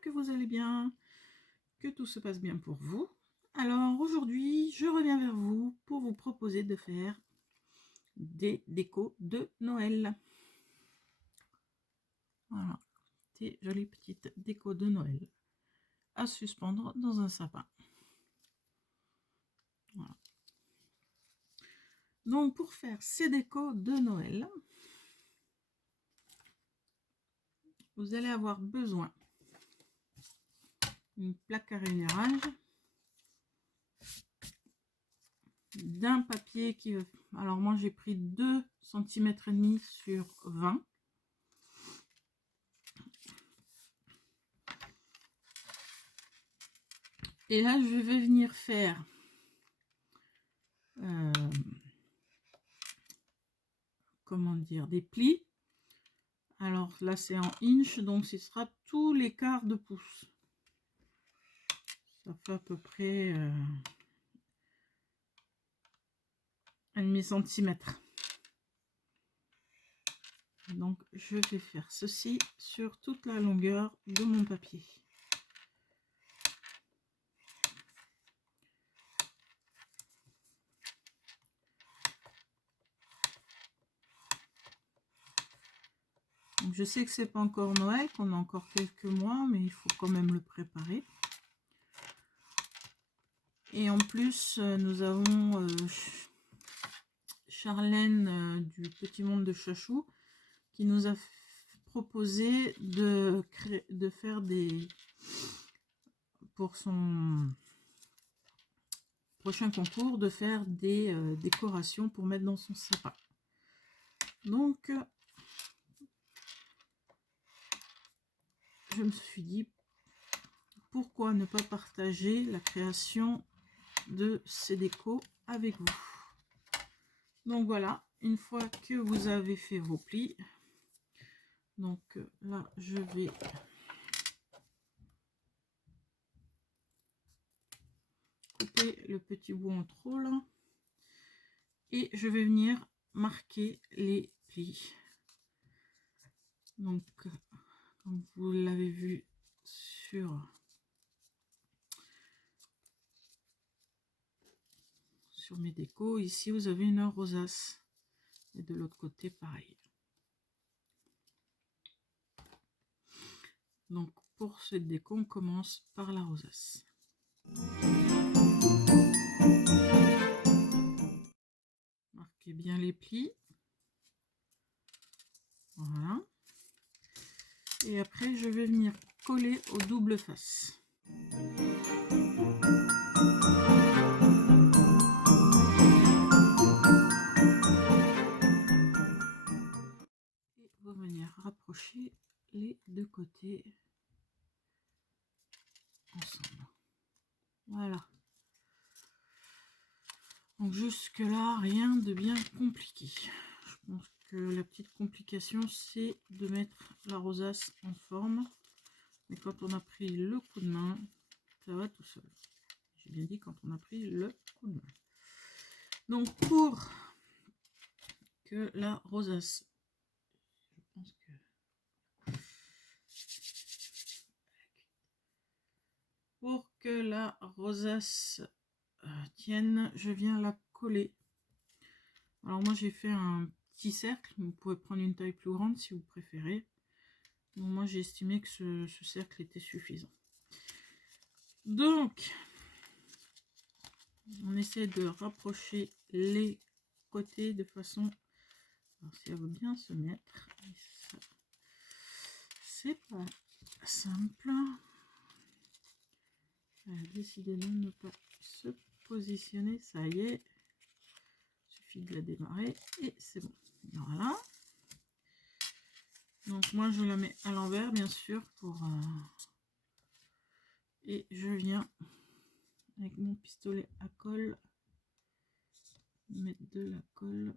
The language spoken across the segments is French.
j'espère que vous allez bien, que tout se passe bien pour vous. Alors aujourd'hui, je reviens vers vous pour vous proposer de faire des décos de Noël. Voilà, des jolies petites décos de Noël à suspendre dans un sapin. Voilà. Donc pour faire ces décos de Noël, vous allez avoir besoin d'une plaque à rainurage, d'un papier qui... Alors moi j'ai pris 2,5 cm sur 20. Et là je vais venir faire comment dire, des plis. Alors là c'est en inch, donc ce sera tous les quarts de pouce. Ça fait à peu près 1,5 cm. Donc je vais faire ceci sur toute la longueur de mon papier. Donc je sais que c'est pas encore Noël, qu'on a encore quelques mois, mais il faut quand même le préparer. Et en plus, nous avons Charlène du Petit Monde de Chachou qui nous a proposé de faire des... pour son prochain concours, de faire des décorations pour mettre dans son sapin. Donc, je me suis dit, pourquoi ne pas partager la création de ces décos avec vous. Donc voilà, une fois que vous avez fait vos plis, donc là je vais couper le petit bout en trop là et je vais venir marquer les plis. Donc comme vous l'avez vu sur mes décos, ici vous avez une rosace et de l'autre côté pareil. Donc pour cette déco on commence par la rosace. Marquez bien les plis. Voilà. Et après je vais venir coller au double face. Et revenir rapprocher les deux côtés ensemble. Voilà. Donc jusque là rien de bien compliqué. Je pense que la petite complication c'est de mettre la rosace en forme. Mais quand on a pris le coup de main, ça va tout seul. J'ai bien dit quand on a pris le coup de main. Donc pour que la rosace, je pense que pour que la rosace tienne, je viens la coller. Alors moi j'ai fait un petit cercle, vous pouvez prendre une taille plus grande si vous préférez. Donc moi j'ai estimé que ce cercle était suffisant. Donc on essaie de rapprocher les côtés de façon, alors si elle veut bien se mettre, c'est pas simple. Elle a décidé de ne pas se positionner, ça y est, il suffit de la démarrer et c'est bon. Voilà. Donc moi je la mets à l'envers bien sûr pour et je viens avec mon pistolet à colle mettre de la colle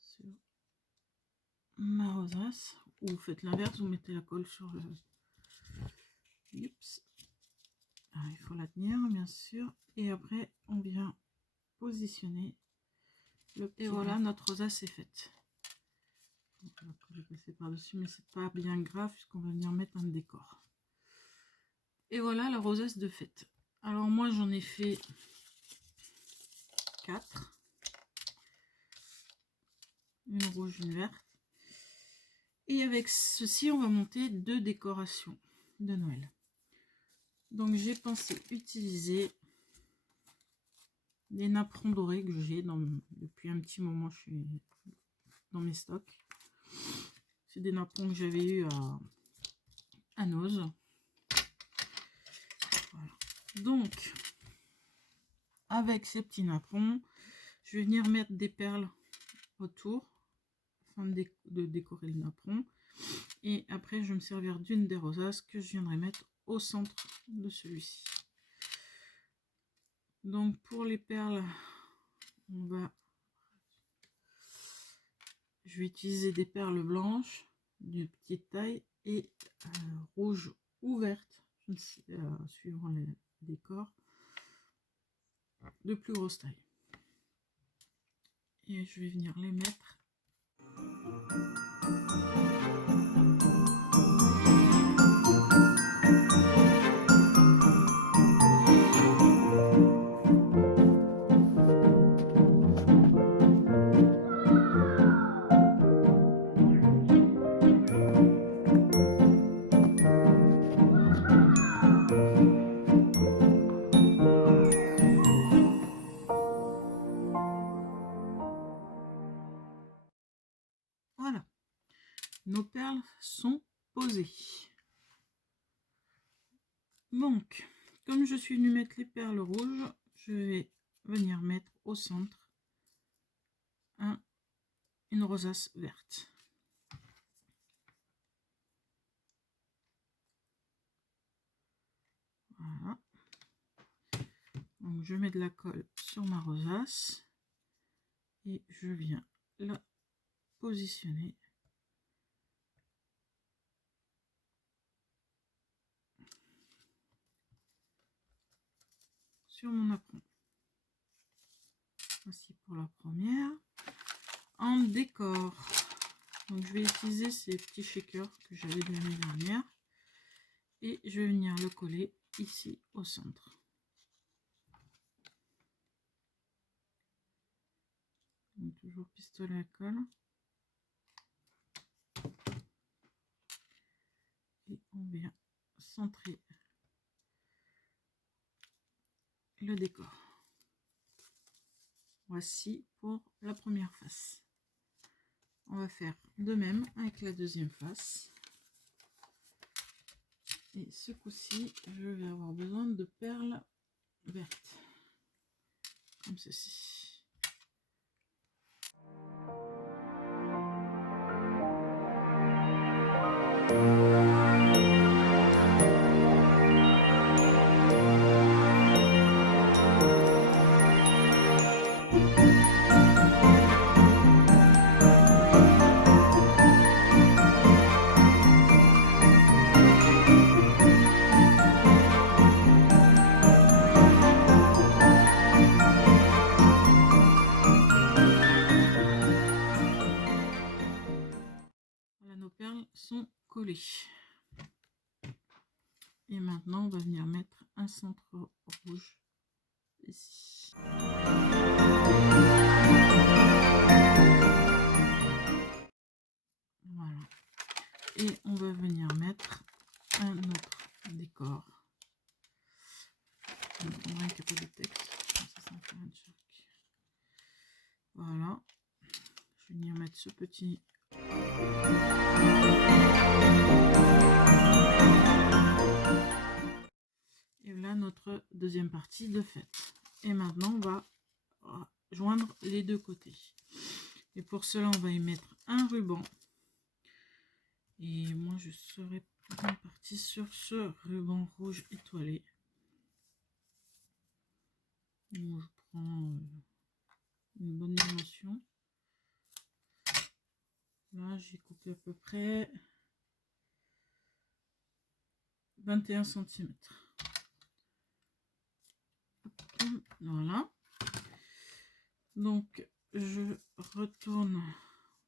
sur ma rosace, ou vous faites l'inverse, vous mettez la colle sur le... Oups. Alors, il faut la tenir bien sûr et après on vient positionner le... Et voilà, notre rosace est faite. On va coller passer par-dessus, mais c'est pas bien grave puisqu'on va venir mettre un décor. Et voilà la rosace de fête. Alors moi j'en ai fait 4. Une rouge, une verte. Et avec ceci, on va monter 2 décorations de Noël. Donc j'ai pensé utiliser des napperons dorés que j'ai depuis un petit moment, je suis dans mes stocks. C'est des napperons que j'avais eu à Noz. Voilà. Donc, avec ces petits napperons, je vais venir mettre des perles autour afin de décorer le napperon. Et après, je vais me servir d'une des rosaces que je viendrai mettre au centre de celui-ci. Donc, pour les perles, je vais utiliser des perles blanches de petite taille et rouge ou verte, suivant les décors, de plus grosse taille. Et je vais venir les mettre voilà. Nos perles sont posées. Donc, comme je suis venue mettre les perles rouges, je vais venir mettre au centre une rosace verte. Voilà. Donc, je mets de la colle sur ma rosace et je viens la positionner sur mon napperon. Voici pour la première. En décor, donc je vais utiliser ces petits shakers que j'avais de l'année dernière et je vais venir le coller ici au centre. Donc, toujours pistolet à colle. Et on vient centrer le décor. Voici pour la première face. On va faire de même avec la deuxième face. Et ce coup-ci, je vais avoir besoin de perles vertes, comme ceci. Voilà, nos perles sont collées. Et maintenant, on va venir mettre un centre rouge ici. Voilà. Et on va venir mettre un autre décor. On prendra un capot de texte. Ça faire un choc. Voilà. Je vais venir mettre ce petit. Et voilà notre deuxième partie de fête. Et maintenant, on va joindre les deux côtés. Et pour cela, on va y mettre un ruban. Et moi, je serai bien partie sur ce ruban rouge étoilé. Donc, je prends une bonne dimension. Là, j'ai coupé à peu près 21 cm. Voilà. Donc, je retourne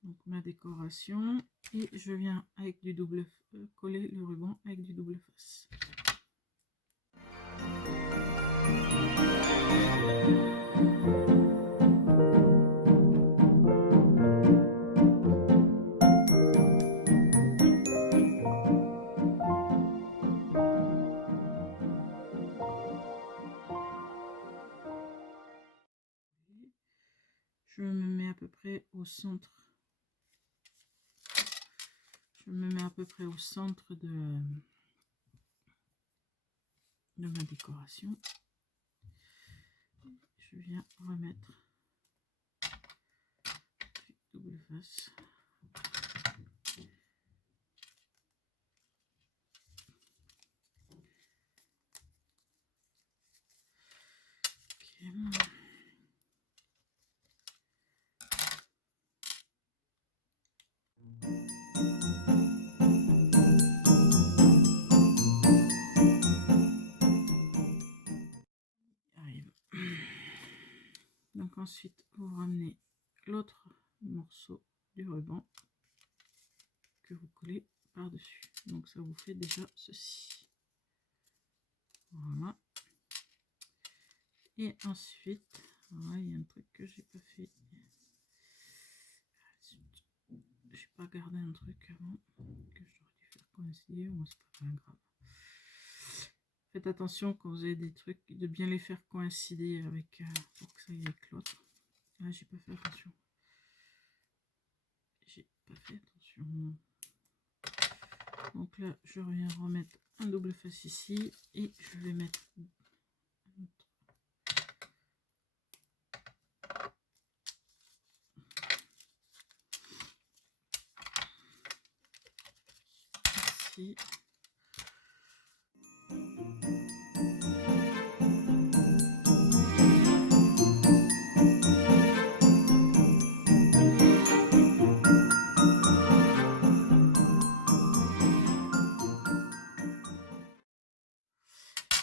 Donc ma décoration, et je viens avec du double coller le ruban avec du double face. Je me mets à peu près au centre. Je me mets à peu près au centre de ma décoration. Je viens remettre du double face. Okay. Donc ensuite, vous ramenez l'autre morceau du ruban que vous collez par-dessus. Donc ça vous fait déjà ceci. Voilà. Et ensuite, voilà, il y a un truc que j'ai pas fait. J'ai pas gardé un truc avant que j'aurais dû faire coïncider. Moi, c'est pas bien grave. Faites attention quand vous avez des trucs de bien les faire coïncider avec pour que ça y aille avec l'autre. Là, j'ai pas fait attention. J'ai pas fait attention. Donc là, je reviens remettre un double face ici et je vais mettre ici.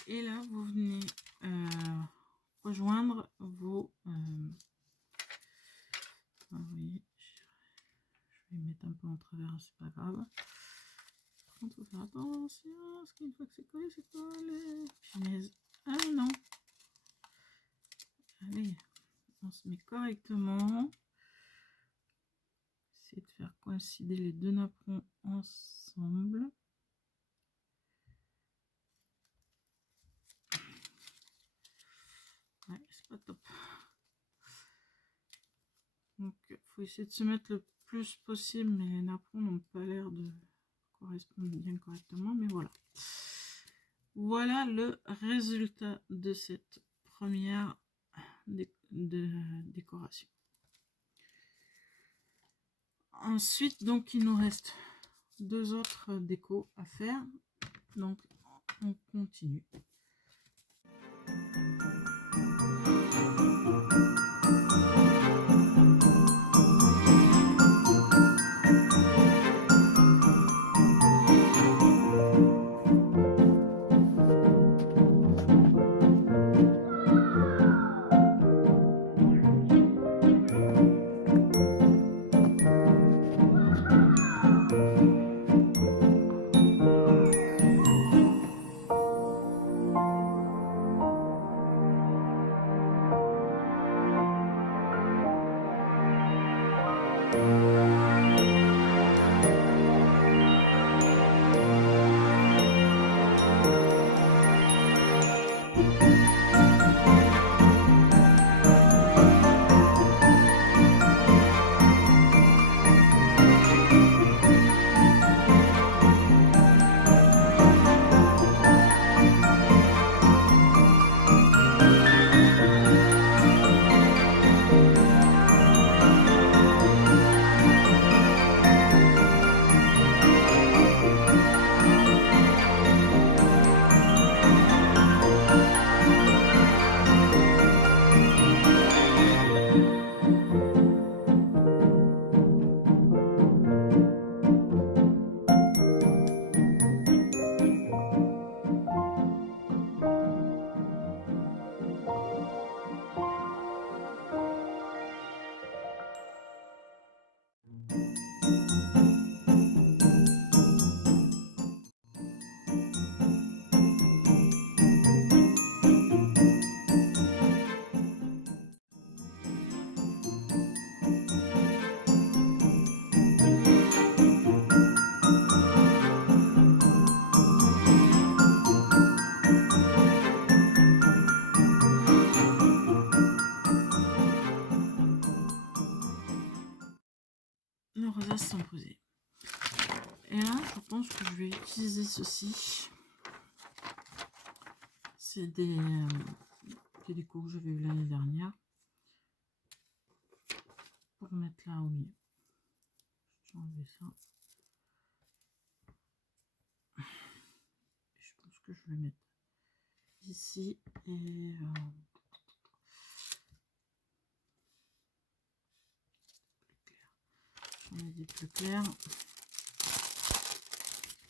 Et là, vous venez rejoindre vos... oui, je vais mettre un peu en travers, c'est pas grave. Par contre, il faut faire attention, parce qu'une fois que c'est collé, punaise. Ah non. Allez, on se met correctement. Essayez de faire coïncider les deux napperons ensemble. Ouais, c'est pas top. Donc, il faut essayer de se mettre le plus possible, mais les napperons n'ont pas l'air de correspondre bien correctement. Mais voilà. Voilà le résultat de cette première décoration. Ensuite, donc, il nous reste deux autres décos à faire. Donc, on continue. utilisé ceci. C'est des décos que j'avais eu l'année dernière. Pour mettre là au milieu. Je vais enlever ça. Je pense que je vais mettre ici et j'en ai des plus clairs.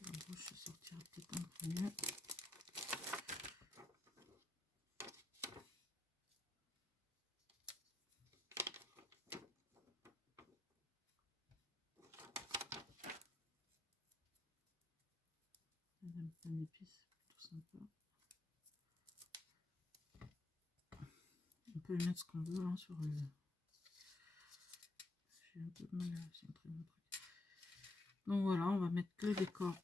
La bouche sortira peut-être un peu mieux. Un peu d'épices, tout sympa. On peut mettre ce qu'on veut hein, sur le. J'ai un peu de mal à centrer mon truc. Donc voilà, on va mettre le décor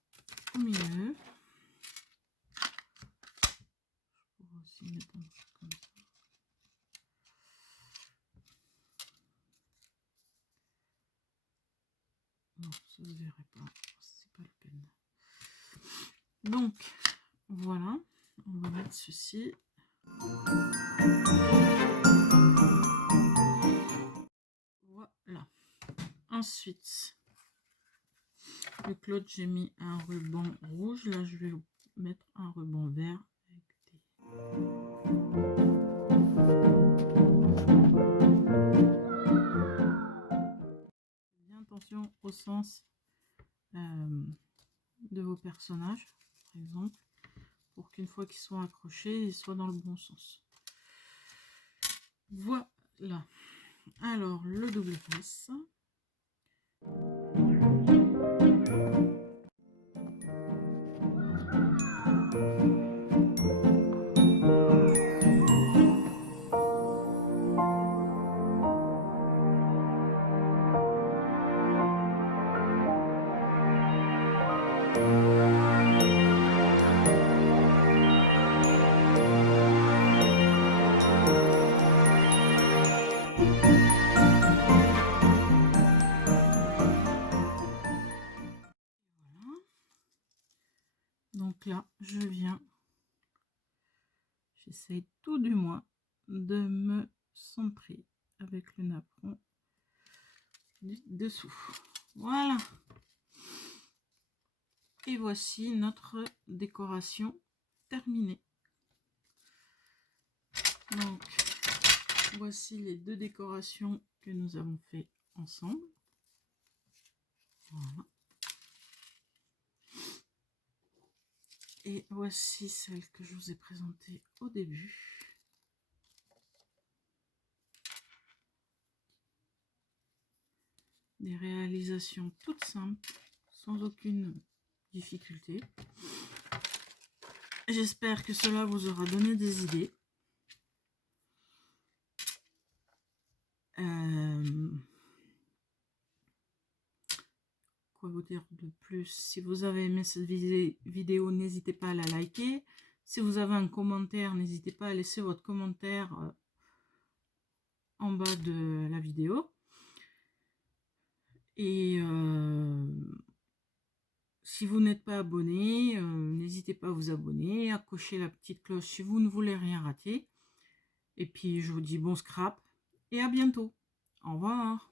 au milieu. Je pourrais aussi mettre un truc comme ça. Non, ça ne se verrait pas, c'est pas la peine. Donc voilà, on va mettre ceci. Voilà. Ensuite, le Claude, j'ai mis un ruban rouge. Là, je vais mettre un ruban vert. Bien attention au sens de vos personnages, par exemple, pour qu'une fois qu'ils soient accrochés, ils soient dans le bon sens. Voilà. Alors, le double face. Donc là, je viens, j'essaye tout du moins de me centrer avec le napperon du dessous. Voilà. Et voici notre décoration terminée. Donc, voici les deux décorations que nous avons fait ensemble. Voilà. Et voici celle que je vous ai présentée au début. Des réalisations toutes simples, sans aucune difficulté. J'espère que cela vous aura donné des idées. Quoi vous dire de plus? Si vous avez aimé cette vidéo, n'hésitez pas à la liker. Si vous avez un commentaire, n'hésitez pas à laisser votre commentaire en bas de la vidéo. Et si vous n'êtes pas abonné, n'hésitez pas à vous abonner, à cocher la petite cloche si vous ne voulez rien rater. Et puis je vous dis bon scrap et à bientôt. Au revoir.